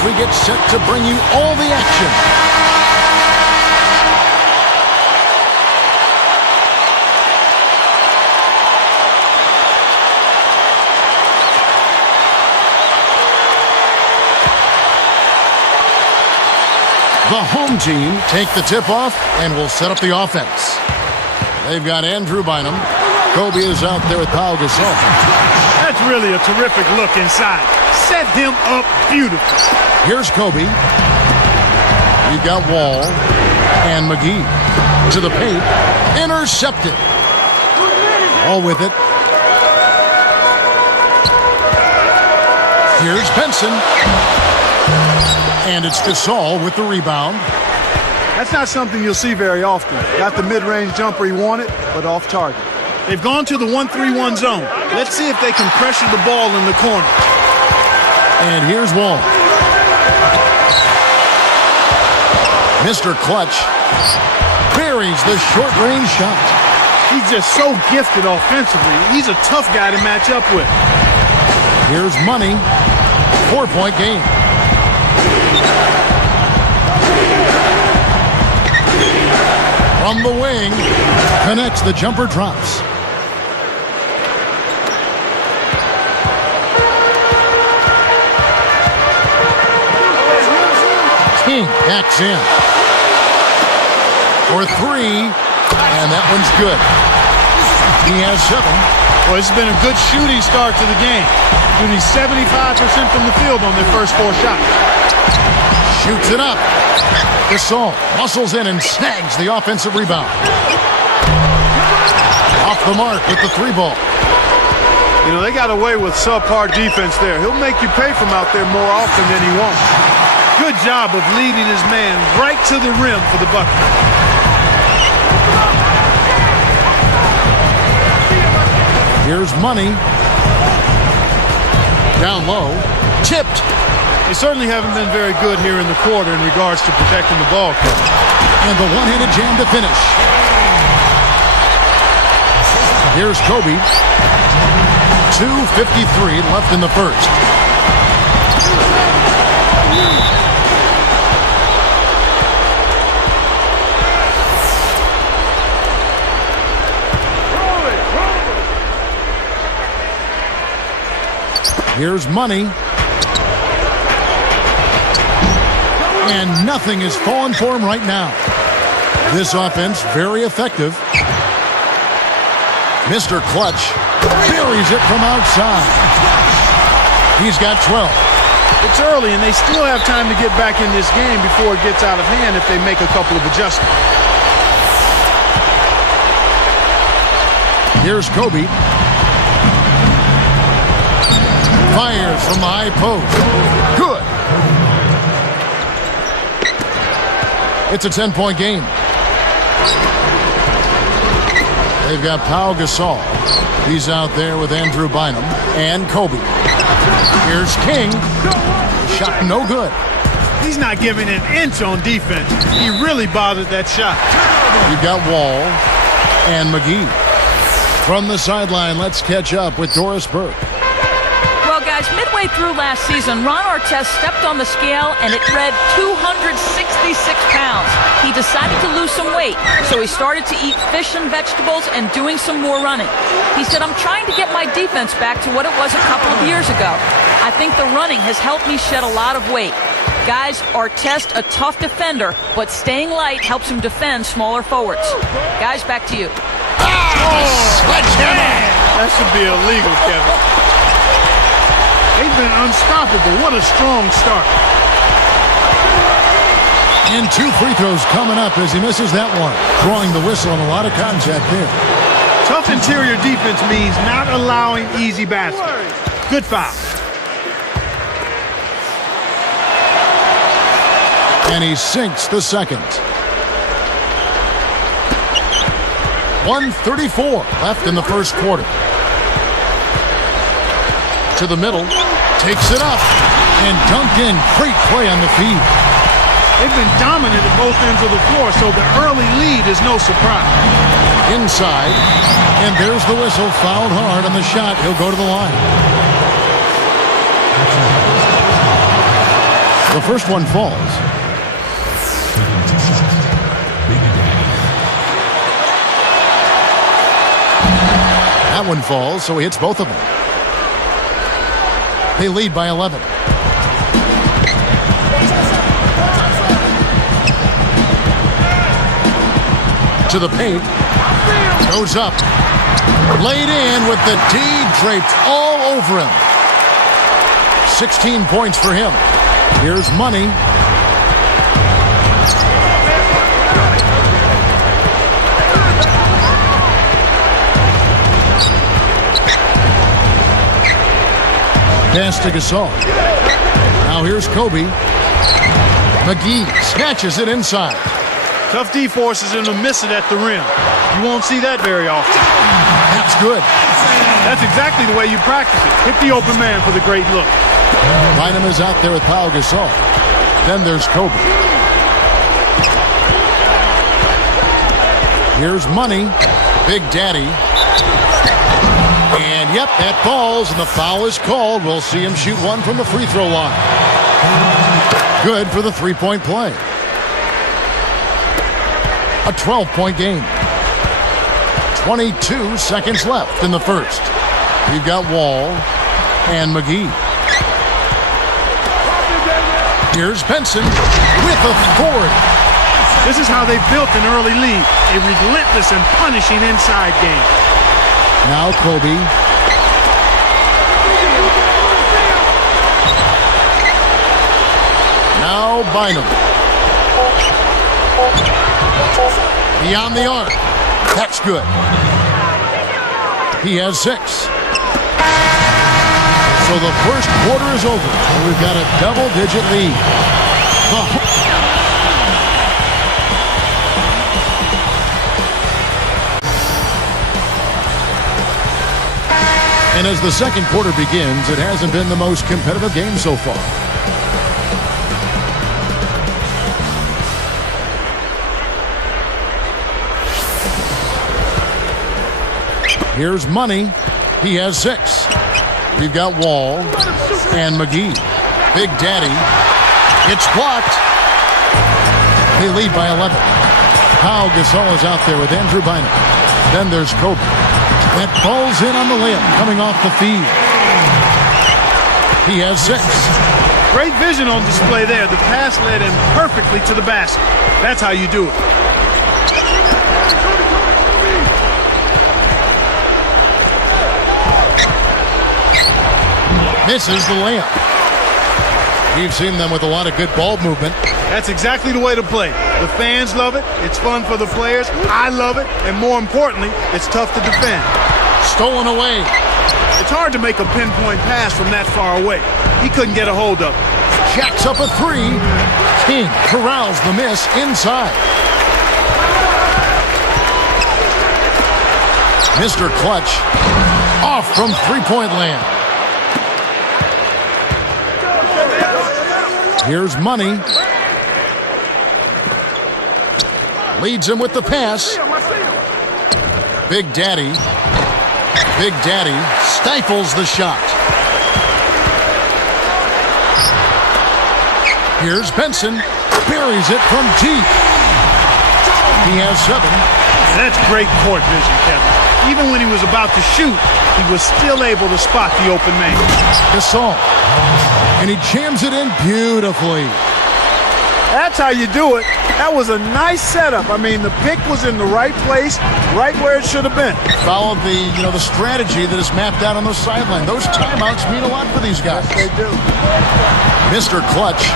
as we get set to bring you all the action. The home team take the tip-off and will set up the offense. They've got Andrew Bynum. Kobe is out there with Pau Gasol. That's really a terrific look inside. Set him up beautifully. Here's Kobe. You've got Wall and McGee. To the paint. Intercepted. All with it. Here's Benson. And it's Gasol with the rebound. That's not something you'll see very often. Got the mid-range jumper he wanted, but off target. They've gone to the 1-3-1 zone. Let's see if they can pressure the ball in the corner. And here's Wall. Mr. Clutch buries the short-range shot. He's just so gifted offensively. He's a tough guy to match up with. Here's Money. 4-point game. From the wing, connects, the jumper drops. King backs in. For three, and that one's good. He has 7. Well, it's been a good shooting start to the game. Shooting 75% from the field on their first 4 shots. Shoots it up. Gasol muscles in and snags the offensive rebound. Off the mark with the 3 ball. You know, they got away with subpar defense there. He'll make you pay from out there more often than he won't. Good job of leading his man right to the rim for the bucket. Here's Money. Down low. Tipped. They certainly haven't been very good here in the quarter in regards to protecting the ball. And the one-handed jam to finish. Here's Kobe. 2:53 left in the first. Here's Money. And nothing is falling for him right now. This offense very effective. Mr. Clutch buries it from outside. He's got 12. It's early, and they still have time to get back in this game before it gets out of hand if they make a couple of adjustments. Here's Kobe. Fires from the high post. Good. It's a 10-point game. They've got Pau Gasol. He's out there with Andrew Bynum and Kobe. Here's King. Shot no good. He's not giving an inch on defense. He really bothered that shot. You've got Wall and McGee. From the sideline, let's catch up with Doris Burke. Well, guys, midway through last season, Ron Artest stepped on the scale and it read 266 pounds. He decided to lose some weight, so he started to eat fish and vegetables and doing some more running. He said, I'm trying to get my defense back to what it was a couple of years ago. I think the running has helped me shed a lot of weight. Guys, Artest, a tough defender, but staying light helps him defend smaller forwards. Guys, back to you. Sledgehammer! That should be illegal, Kevin. They've been unstoppable. What a strong start. And 2 free throws coming up as he misses that one. Drawing the whistle and a lot of contact there. Tough interior defense means not allowing easy baskets. Good foul. And he sinks the second. 1:34 left in the first quarter. To the middle. Takes it up. And dunked in. Great play on the feed. They've been dominant at both ends of the floor, so the early lead is no surprise. Inside. And there's the whistle. Fouled hard on the shot. He'll go to the line. The first one falls. That one falls, so he hits both of them. They lead by 11. To the paint. Goes up. Laid in with the D draped all over him. 16 points for him. Here's Money. Pass to Gasol. Now here's Kobe. McGee snatches it inside. Tough D forces him to miss it at the rim. You won't see that very often. That's good. That's exactly the way you practice it. Hit the open man for the great look. Bynum is out there with Pau Gasol. Then there's Kobe. Here's Money. Big Daddy. And yep, that falls, and the foul is called. We'll see him shoot one from the free throw line. Good for the three-point play. A 12-point game. 22 seconds left in the first. You've got Wall and McGee. Here's Benson with authority. This is how they built an early lead. A relentless and punishing inside game. Now Kobe. Now Bynum. Beyond the arc. That's good. He has 6. So the first quarter is over. And we've got a double-digit lead. And as the second quarter begins, it hasn't been the most competitive game so far. Here's Money. He has 6. We've got Wall and McGee. Big Daddy. It's blocked. They lead by 11. Pau Gasol is out there with Andrew Bynum. Then there's Kobe. That falls in on the layup coming off the feed. He has 6. Great vision on display there. The pass led him perfectly to the basket. That's how you do it. Misses the layup. We've seen them with a lot of good ball movement. That's exactly the way to play. The fans love it. It's fun for the players. I love it. And more importantly, it's tough to defend. Stolen away. It's hard to make a pinpoint pass from that far away. He couldn't get a hold of it. Jacks up a 3. King corrals the miss inside. Mr. Clutch off from three-point land. Here's Money. Leads him with the pass. Big Daddy. Big Daddy stifles the shot. Here's Benson. Buries it from deep. He has 7. That's great court vision, Kevin. Even when he was about to shoot, he was still able to spot the open man. Gasol. And he jams it in beautifully. That's how you do it. That was a nice setup. I mean, the pick was in the right place, right where it should have been. Followed the strategy that is mapped out on the sideline. Those timeouts mean a lot for these guys. Yes, they do. Mr. Clutch.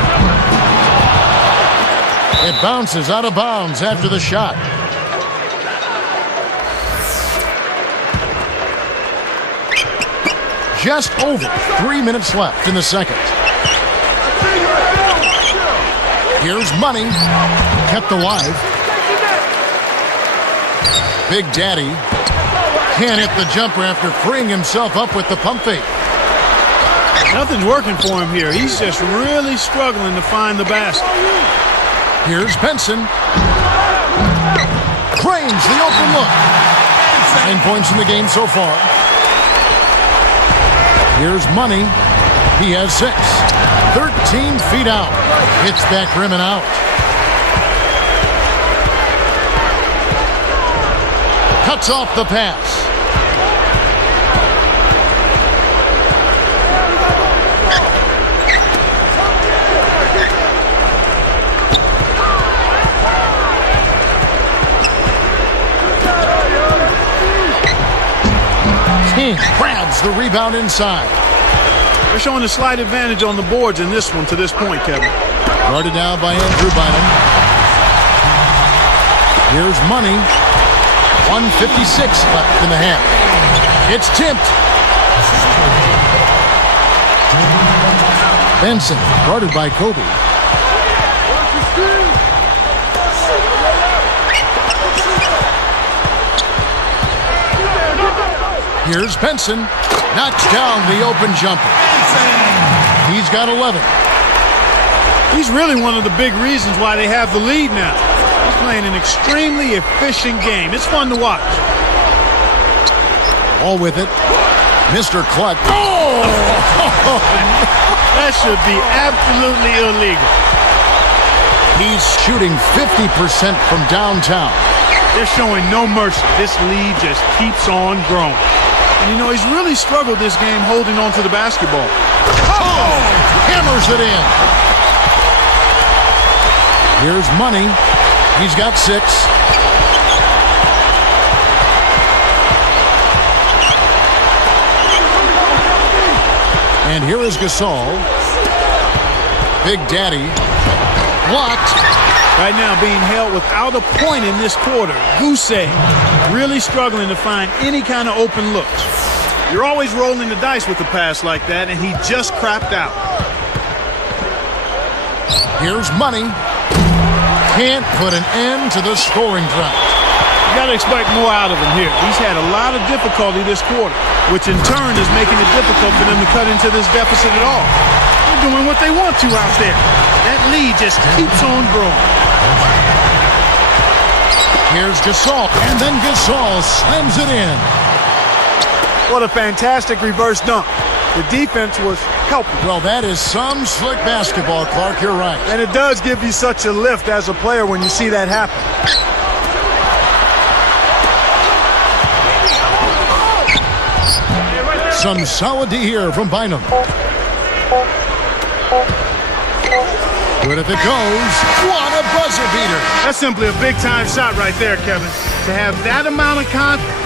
It bounces out of bounds after the shot. Just over 3 minutes left in the second. Here's Money. Kept alive. Big Daddy. Can't hit the jumper after freeing himself up with the pump fake. Nothing's working for him here. He's just really struggling to find the basket. Here's Benson. Cranes the open look. 9 points in the game so far. Here's Money. He has 6. 13 feet out. Hits back rim and out. Cuts off the pass. King grabs the rebound inside. They're showing a slight advantage on the boards in this one to this point, Kevin. Guarded now by Andrew Bynum. Here's Money. 1:56 left in the half. It's tipped. Benson guarded by Kobe. Here's Benson. Knocks down the open jumper. He's got 11. He's really one of the big reasons why they have the lead now. He's playing an extremely efficient game. It's fun to watch. All with it. Mr. Clutch. Oh! That should be absolutely illegal. He's shooting 50% from downtown. They're showing no mercy. This lead just keeps on growing. And, you know, he's really struggled this game holding on to the basketball. Oh! Hammers it in. Here's Money. He's got 6. And here is Gasol. Big Daddy. Blocked. Right now being held without a point in this quarter. Goose egg. Really struggling to find any kind of open looks. You're always rolling the dice with a pass like that, and he just crapped out. Here's Money. Can't put an end to the scoring drought. You got to expect more out of him here. He's had a lot of difficulty this quarter, which in turn is making it difficult for them to cut into this deficit at all. They're doing what they want to out there. That lead just keeps on growing. Here's Gasol, and then Gasol slams it in. What a fantastic reverse dunk. The defense was helping. Well, that is some slick basketball, Clark. You're right. And it does give you such a lift as a player when you see that happen. Some solid D here from Bynum. Good if it goes. What a buzzer beater. That's simply a big-time shot right there, Kevin. To have that amount of confidence.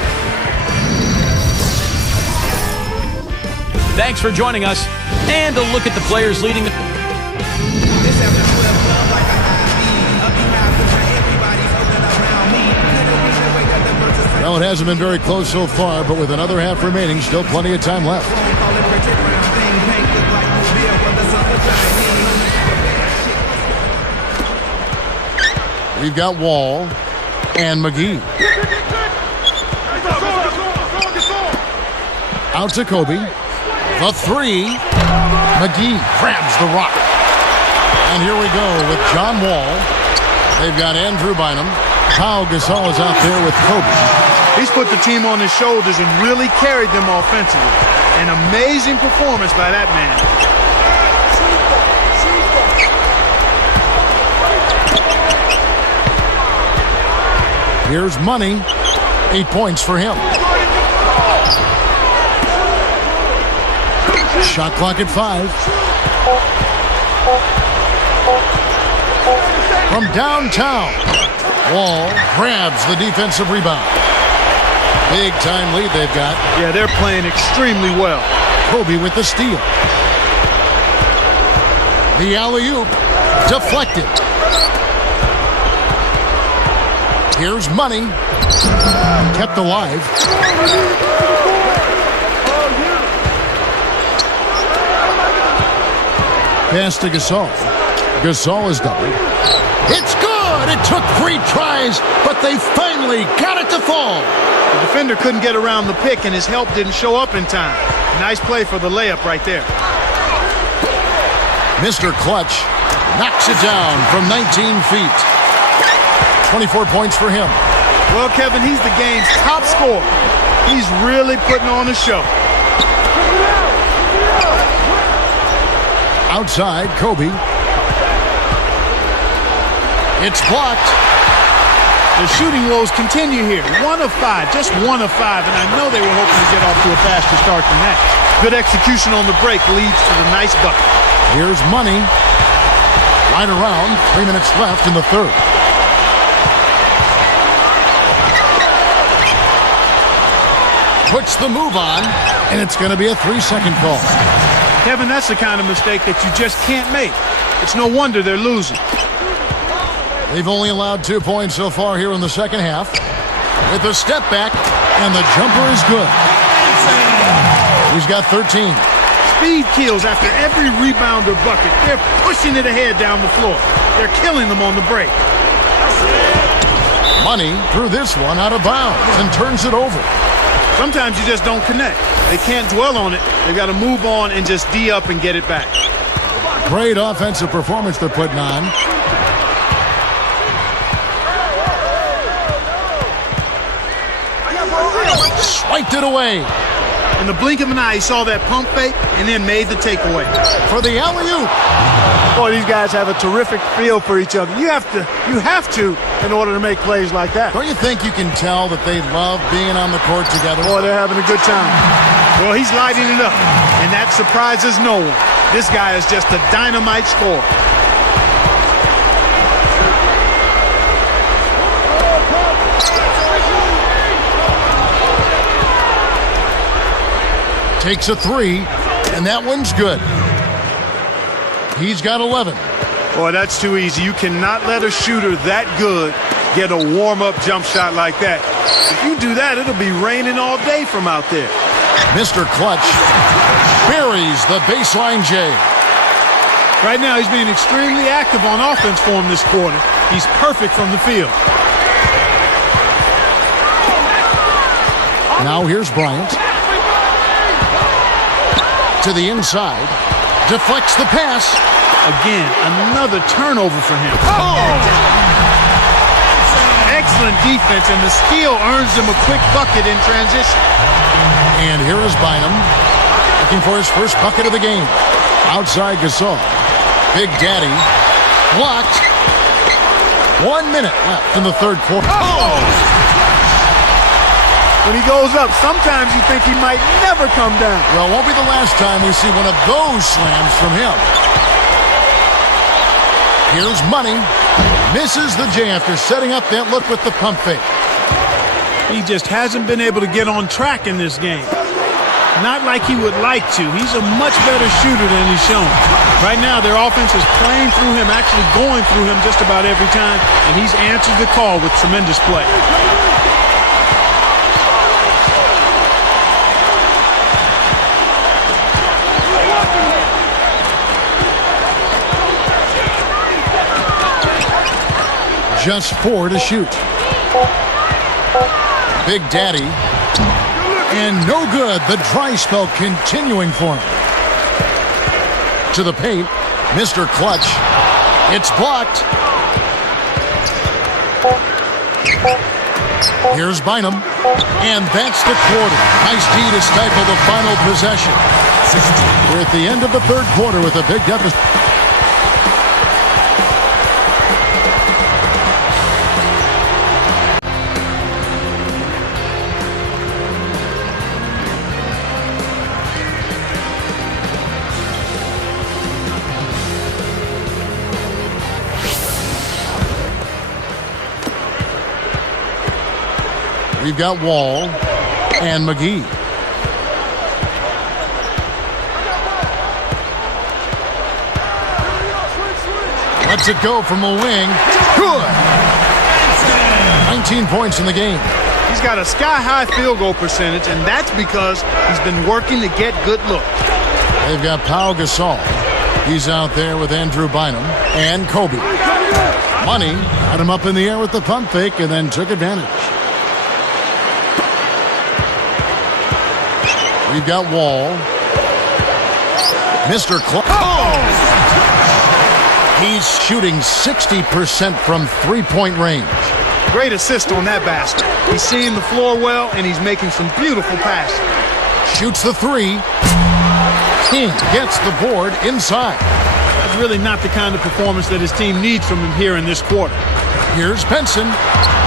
Thanks for joining us. And a look at the players leading the... Well, it hasn't been very close so far, but with another half remaining, still plenty of time left. We've got Wall and McGee. Out to Kobe. The 3. McGee grabs the rock. And here we go with John Wall. They've got Andrew Bynum. Pau Gasol is out there with Kobe. He's put the team on his shoulders and really carried them offensively. An amazing performance by that man. Here's Money. 8 points for him. Shot clock at 5. From downtown, Wall grabs the defensive rebound. Big time lead they've got. Yeah, they're playing extremely well. Kobe with the steal. The alley-oop deflected. Here's Money. Kept alive. Pass to Gasol. Gasol is doubled. It's good! It took 3 tries, but they finally got it to fall. The defender couldn't get around the pick, and his help didn't show up in time. Nice play for the layup right there. Mr. Clutch knocks it down from 19 feet. 24 points for him. Well, Kevin, he's the game's top scorer. He's really putting on a show. Outside, Kobe. It's blocked. The shooting woes continue here. 1 of 5, just 1 of 5, and I know they were hoping to get off to a faster start than that. Good execution on the break leads to the nice bucket. Here's Money. Right around, 3 minutes left in the third. Puts the move on, and it's going to be a 3-second call. Kevin, that's the kind of mistake that you just can't make. It's no wonder they're losing. They've only allowed 2 points so far here in the second half. With a step back, and the jumper is good. He's got 13. Speed kills after every rebound or bucket. They're pushing it ahead down the floor. They're killing them on the break. Money threw this one out of bounds and turns it over. Sometimes you just don't connect. They can't dwell on it. They've got to move on and just D up and get it back. Great offensive performance they're putting on. Swiped it away. In the blink of an eye, he saw that pump fake and then made the takeaway. For the alley-oop. Boy, these guys have a terrific feel for each other. You have to in order to make plays like that. Don't you think you can tell that they love being on the court together? Boy, they're having a good time. Well, he's lighting it up, and that surprises no one. This guy is just a dynamite scorer. Takes a 3, and that one's good. He's got 11. Boy, that's too easy. You cannot let a shooter that good get a warm-up jump shot like that. If you do that, it'll be raining all day from out there. Mr. Clutch buries the baseline J. Right now, he's being extremely active on offense for him this quarter. He's perfect from the field. Now here's Bryant. To the inside. Deflects the pass. Again, another turnover for him. Oh! Excellent defense, and the steal earns him a quick bucket in transition. And here is Bynum, looking for his first bucket of the game. Outside Gasol. Big Daddy. Blocked. 1 minute left in the third quarter. Oh! When he goes up, sometimes you think he might never come down. Well, it won't be the last time we see one of those slams from him. Here's Money. Misses the J after setting up that look with the pump fake. He just hasn't been able to get on track in this game. Not like he would like to. He's a much better shooter than he's shown. Right now, their offense is playing through him, actually going through him just about every time, and he's answered the call with tremendous play. Just 4 to shoot. Big Daddy. And no good. The dry spell continuing for him. To the paint. Mr. Clutch. It's blocked. Here's Bynum. And that's the quarter. Nice D to stifle the final possession. We're at the end of the third quarter with a big deficit. We've got Wall and McGee. Lets it go from the wing. Good. 19 points in the game. He's got a sky-high field goal percentage, and that's because he's been working to get good looks. They've got Pau Gasol. He's out there with Andrew Bynum and Kobe. Money had him up in the air with the pump fake and then took advantage. We've got Wall. Mr. Clark. Oh! He's shooting 60% from three-point range. Great assist on that basket. He's seeing the floor well, and he's making some beautiful passes. Shoots the 3. King gets the board inside. That's really not the kind of performance that his team needs from him here in this quarter. Here's Benson,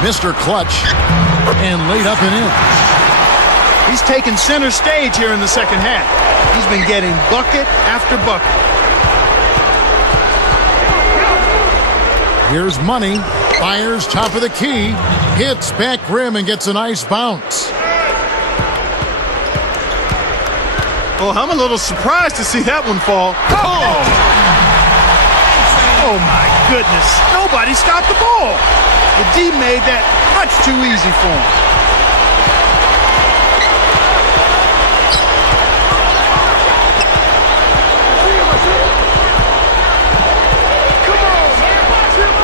Mr. Clutch, and laid up and in. He's taken center stage here in the second half. He's been getting bucket after bucket. Here's Money, fires top of the key, hits back rim and gets a nice bounce. Well, I'm a little surprised to see that one fall. Oh my goodness. Nobody stopped the ball. The D made that much too easy for him.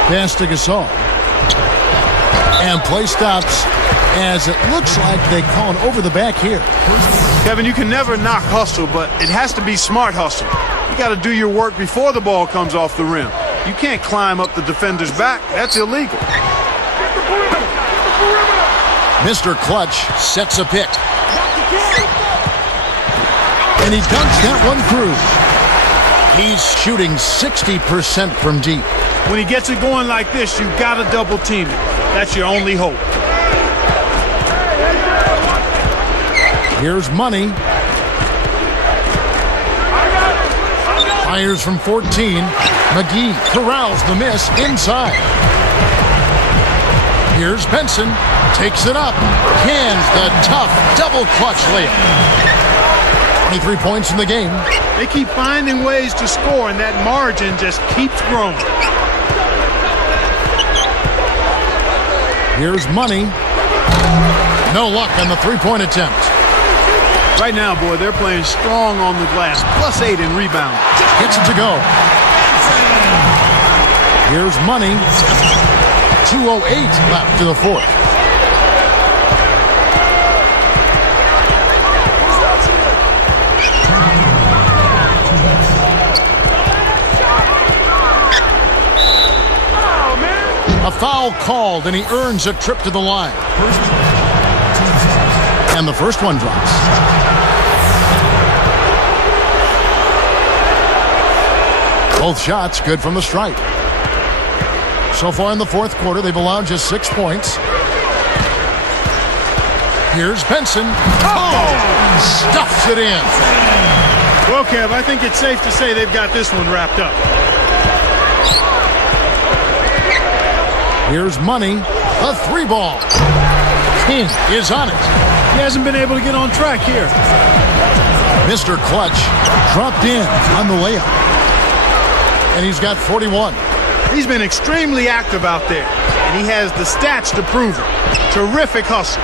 Pass to Gasol. And play stops as it looks like they call it over the back here. Kevin, you can never knock hustle, but it has to be smart hustle. You got to do your work before the ball comes off the rim. You can't climb up the defender's back. That's illegal. Mr. Clutch sets a pick. And he dunks that one through. He's shooting 60% from deep. When he gets it going like this, you've got to double team it. That's your only hope. Here's Money. Fires from 14. McGee corrals the miss inside. Here's Benson. Takes it up. Cans the tough double clutch layup. 23 points in the game. They keep finding ways to score, and that margin just keeps growing. Here's Money. No luck on the three-point attempt. Right now, boy, they're playing strong on the glass. +8 in rebounding. Gets it to go. Here's Money. 2:08 left to the fourth. A foul called, and he earns a trip to the line. And the first one drops. Both shots good from the stripe. So far in the fourth quarter, they've allowed just 6 points. Here's Benson. Oh! Stuffs it in. Well, Kev, I think it's safe to say they've got this one wrapped up. Here's Money. A three ball. King is on it. He hasn't been able to get on track here. Mr. Clutch dropped in on the layup. And he's got 41. He's been extremely active out there, and he has the stats to prove it. Terrific hustle.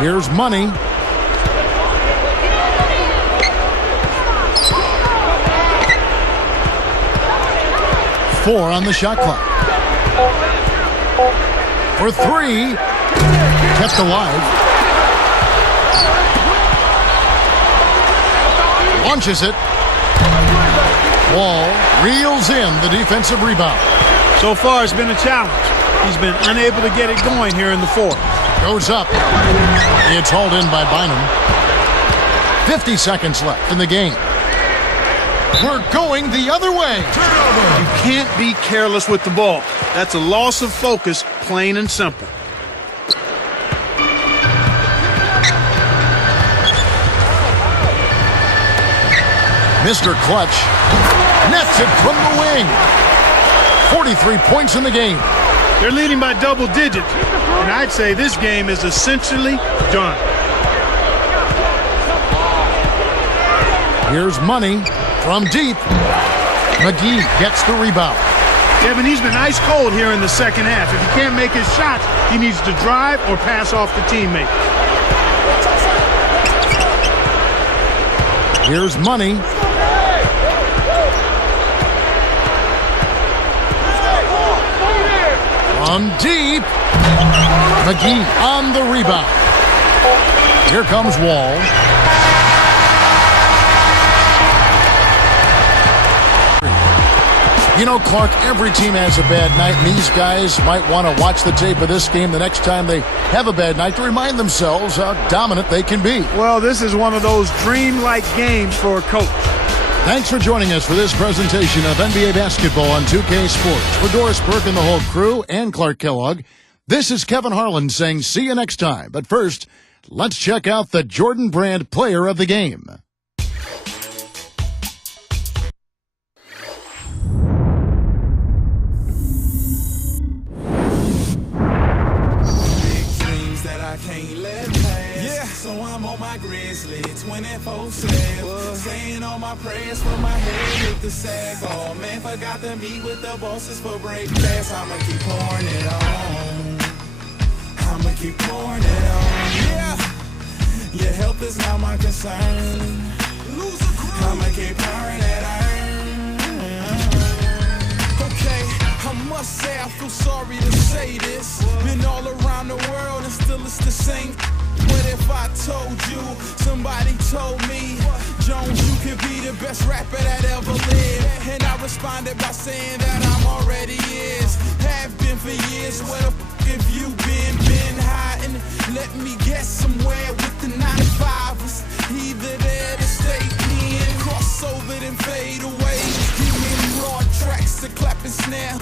Here's Money. Four on the shot clock. For three. Kept alive. Launches it. Wall reels in the defensive rebound. So far, it's been a challenge. He's been unable to get it going here in the fourth. Goes up. It's hauled in by Bynum. 50 seconds left in the game. We're going the other way. You can't be careless with the ball. That's a loss of focus, plain and simple. Mr. Clutch nets it from the wing. 43 points in the game. They're leading by double digits, and I'd say this game is essentially done. Here's Money from deep. McGee gets the rebound. Kevin, he's been ice cold here in the second half. If he can't make his shots, he needs to drive or pass off the teammate. Here's Money. From deep. McGee on the rebound. Here comes Wall. You know, Clark, every team has a bad night, and these guys might want to watch the tape of this game the next time they have a bad night to remind themselves how dominant they can be. Well, this is one of those dream-like games for a coach. Thanks for joining us for this presentation of NBA basketball on 2K Sports. For Doris Burke and the whole crew and Clark Kellogg, this is Kevin Harlan saying see you next time. But first, let's check out the Jordan Brand Player of the Game. Can't let pass. Yeah. So I'm on my grizzly 24/7. Saying all my prayers for my head with the sag. Oh man, forgot to meet with the bosses for break fast. I'ma keep pouring it on. I'ma keep pouring it on. Yeah. Your health is not my concern. I'ma keep pouring it on. Okay, I must say I feel sorry to say this. Been all around the world and still it's the same. What if I told you, somebody told me, Jones, you could be the best rapper that ever lived? And I responded by saying that I'm already is. Have been for years, where the f have you been hiding? Let me guess, somewhere with the 9-5s. Either there to stay in, cross over then fade away. Give me raw tracks to clap and snare.